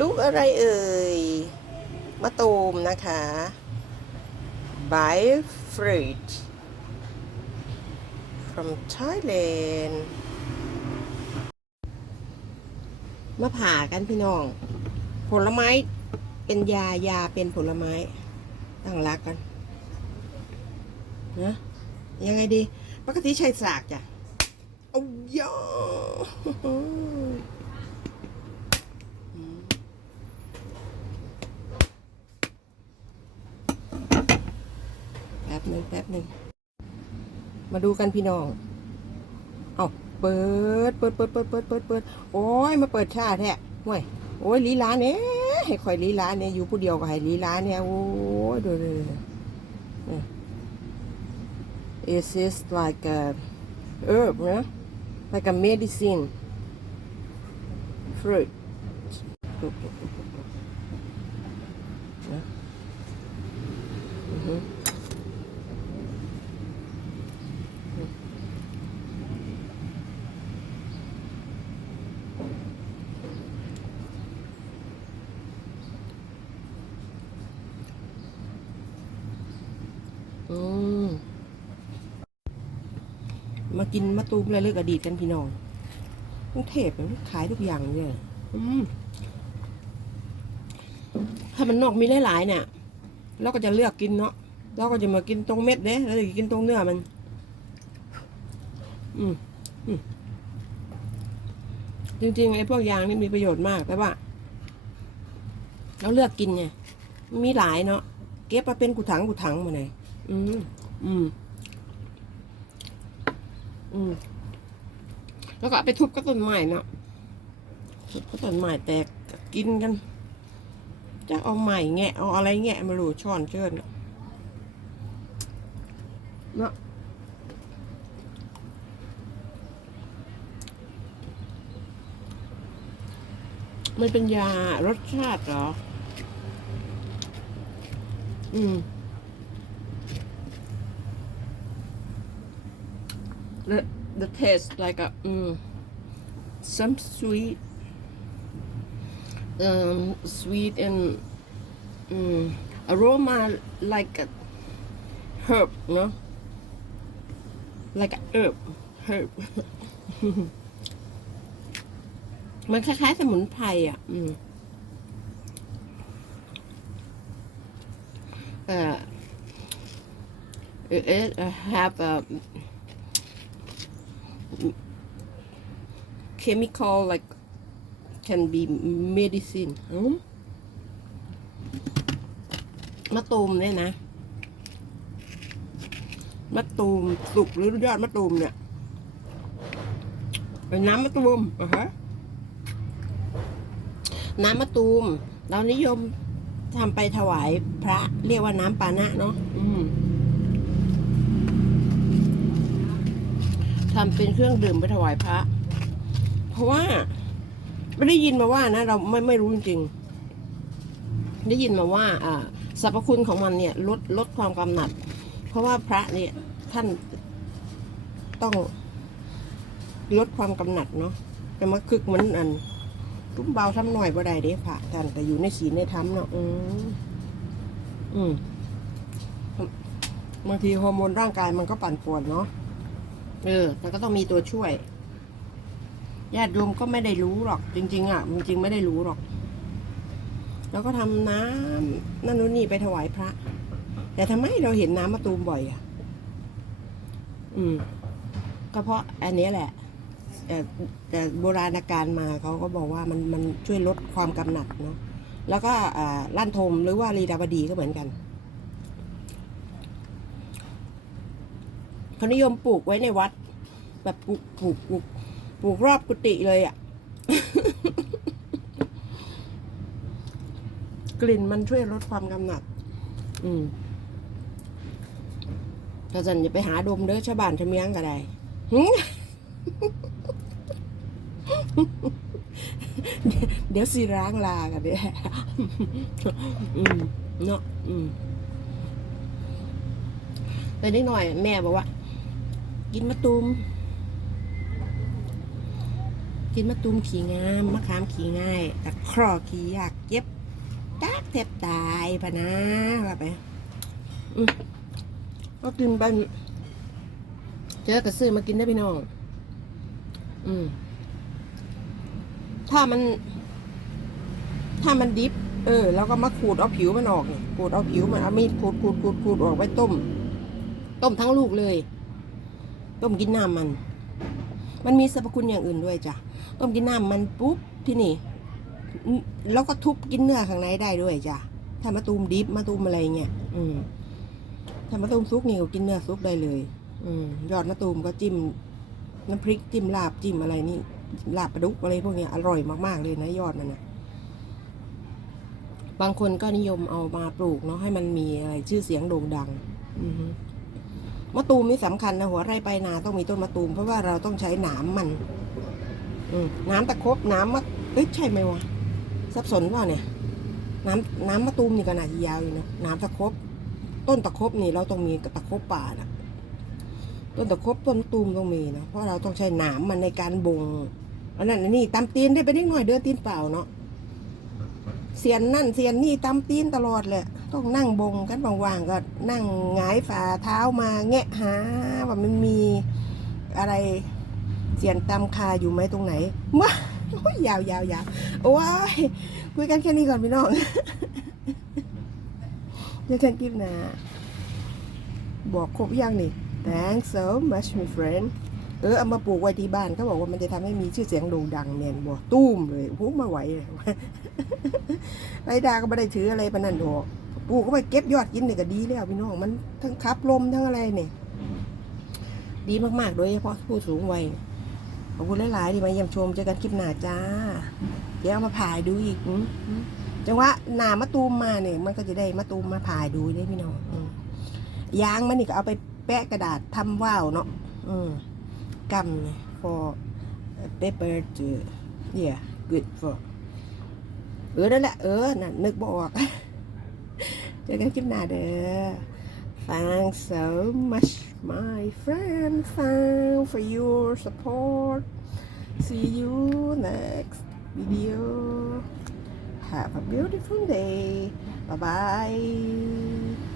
ลูกอะไรเอ่ย มะตูมนะคะ by fruit from Thailand มาผ่ากันพี่น้อง ผลไม้เป็นยายาเป็นผลไม้ตั้งรักกันนะยังไงดี ปกติใช้สากจ้ะเอาย่อ บหนึ่งแป๊บหนึ่ง มาดูกันพี่น้อง เอาเปิด เปิดเปิดเปิดเปิดเปิดเปิดโอ้ย มาเปิดชาแท้ห่วย โอ้ยลีลาเนี่ยให้คอยลีลาเนี่ยอยู่ผู้เดียวก็ให้ลีลาเนี่ยโอ้ยดูดูดูนี่ Is this like a herb นะ like a medicine fruit นะอือฮึ อืม มากินมะตูมอะไรเลือกอดีตกันพี่น้องกรุงเทพมันขายทุกอย่างเลยอืมถ้ามันนอกมีหลายๆเนี่ยเราก็จะเลือกกินเนาะเราก็จะมากินตรงเม็ดเด้แล้วจะกินตรงเนื้อมันอืมอืมจริงๆไอ้พวกยางนี่มีประโยชน์มากแต่ว่าเราเลือกกินไงมีหลายเนาะเก็บมาเป็นกุถังกุถังมาไหนอืมอืม อืม แล้วก็ไปทุบกับต้นไม้เนาะทุบกับต้นไม้แตกกินกันจะเอาใหม่แงะเอาอะไรแงะมาหลูช้อนเชิญน่ะเนาะมันเป็นยารสชาติเหรอ อืม the the taste like a mm, some sweet um sweet and mm, aroma like a herb no like a herb herb มันคล้ายๆสมุนไพรอ่ะ อืมเอ่อ it, it have a chemical like can be medicine มมะตูมเนี่ยนะ มะตูมสุกหรือยอดมะตูมเนี่ยเป็นน้ำมะตูมอะฮะน้ำมะตูม เรานิยมทำไปถวายพระ เรียกว่าน้ำปานะเนาะทำเป็นเครื่องดื่มไปถวายพระ เพราะว่าไม่ได้ยินมาว่านะ เราไม่ไม่รู้จริงๆได้ยินมาว่าอ่าสรรพคุณของมันเนี่ยลดลดความกำหนัด เพราะว่าพระเนี่ยท่านต้องลดความกำหนัดเนาะแต่มาคึกเหมือนอันตุ้มเบาทำหน่อยบ่ได้เด้พระท่านแต่อยู่ในศีลในธรรมเนาะอืมอืมบางทีฮอร์โมนร่างกายมันก็ปั่นป่วนเนาะเออ มันก็ต้องมีตัวช่วย ญาติโยมก็ไม่ได้รู้หรอก จริง ๆ อะ จริง ๆ ไม่ได้รู้หรอก แล้วก็ทำน้ำนั่นนู่นนี่ไปถวายพระ แต่ทำไมเราเห็นน้ำมะตูมบ่อยอะ อืม ก็เพราะอันนี้แหละ แต่แต่โบราณการมาเขาก็บอกว่ามันมันช่วยลดความกำหนัดเนาะแล้วก็ลั่นทมหรือว่ารีดาบดีก็เหมือนกันเขานิยมปลูกไว้ในวัด แบบปลูกปลูกปลูก ปลูกรอบกุฏิเลยอะ่ะ กลิ่นมันช่วยลดความกำหนัด อืมถ้าสันอย่าไปหาดมเด้อชาวบ้านชาวเมียงก็ได้หึเดี๋ยวสิร้างลากันเด้อืมเนาะอืมแต่นิดหน่อย แม่บอกว่า กินมะตูม กินมะตูมขี่งามมะขามขี่ง่ายตะครอขี่ยากเย็บจักแทบตายพะนะว่าไปอืมก็กินไปเจอกระซื้อมากินได้พี่น้องอืมถ้ามัน ถ้ามันดิบ เออแล้วก็มาขูดเอาผิวมันออกเนี่ยขูดเอาผิวมันเอามีดขูดขูดขูดขูดออกไว้ต้ม ต้มทั้งลูกเลย ต้มกินน้ำมัน มันมีสรรพคุณอย่างอื่นด้วยจ้ะ ต้มกินน้ำมันปุ๊บที่นี่ แล้วก็ทุบกินเนื้อข้างในได้ด้วยจ้ะ ถ้ามะตูมดิบมะตูมอะไรเงี้ย อืม ถ้ามะตูมซุกนี่ก็กินเนื้อซุกได้เลย อืม ยอดมะตูมก็จิ้มน้ำพริกจิ้มลาบจิ้มอะไรนี่ลาบปลาดุกอะไรพวกเนี้ยอร่อยมากๆเลยนะยอดมันนะบางคนก็นิยมเอามาปลูกเนาะให้มันมีอะไรชื่อเสียงโด่งดัง อือ มะตูมนี่สำคัญนะหัวไร่ไปนาต้องมีต้นมะตูม เพราะว่าเราต้องใช้หนามมันอืน้ำตะครบน้ำมะเอ้ยใช่ไหมวะสับสนว่าเนี่ยน้ำน้ำมะตูมนี่ขนาดยาวอยู่นะน้ำตะครบต้นตะครบนี่เราต้องมีตะครบป่านะต้นตะครบต้นมะตูมต้องมีนะเพราะเราต้องใช้หนามมันในการบ่งอันนั้นนนี้ตำตีนได้ไปนิดหน่อยเดินตีนเปล่าเนาะเสียนนั่นเสียนนี่ตำตีนตลอดแหละ ต้องนั่งบงกันว่างๆก็นั่งหงายฝ่าเท้ามาแงะหาว่ามันมีอะไรเสียนตำคาอยู่ไหมตรงไหนมาโอ้ยาวยาวยาวโอ้ยคุยกันแค่นี้ก่อนพี่น้องเดี๋ยวฉันกิบนะบอกครบยังนี่ thanks so much my friend เออเอามาปลูกไว้ที่บ้านเขาบอกว่ามันจะทำให้มีชื่อเสียงโด่งดังเมียนบอกตุ้มเลยโอ้โหมาไหวเลยไรดาก็ไม่ได้ถืออะไรปนนันดอก ลูกก็ไปเก็บยอดกินเนี่ยก็ดีแล้วพี่น้องมันทั้งคับลมทั้งอะไรเนี่ยดีมากๆ โดยเฉพาะผู้สูงวัยขอบคุณหลายๆที่มาเยี่ยมชมเจอกันคลิปหน้าจ้า เดี๋ยวเอามาผ่ายดูอีกอจังหวะหนามะตูมมาเนี่ยมันก็จะได้มะตูมมาผ่ายดูได้พี่น้องอยางมันนี่ก็เอาไปแปะกระดาษทำว่าวเนาะอืมกำเนี่ย for paper to yeah good for เออนั่นแหละเออนั่นนึกบออก เจอกันคลิปหน้าเด้อ Thanks so much, my friend. Thanks for your support. See you next video. Have a beautiful day. Bye bye.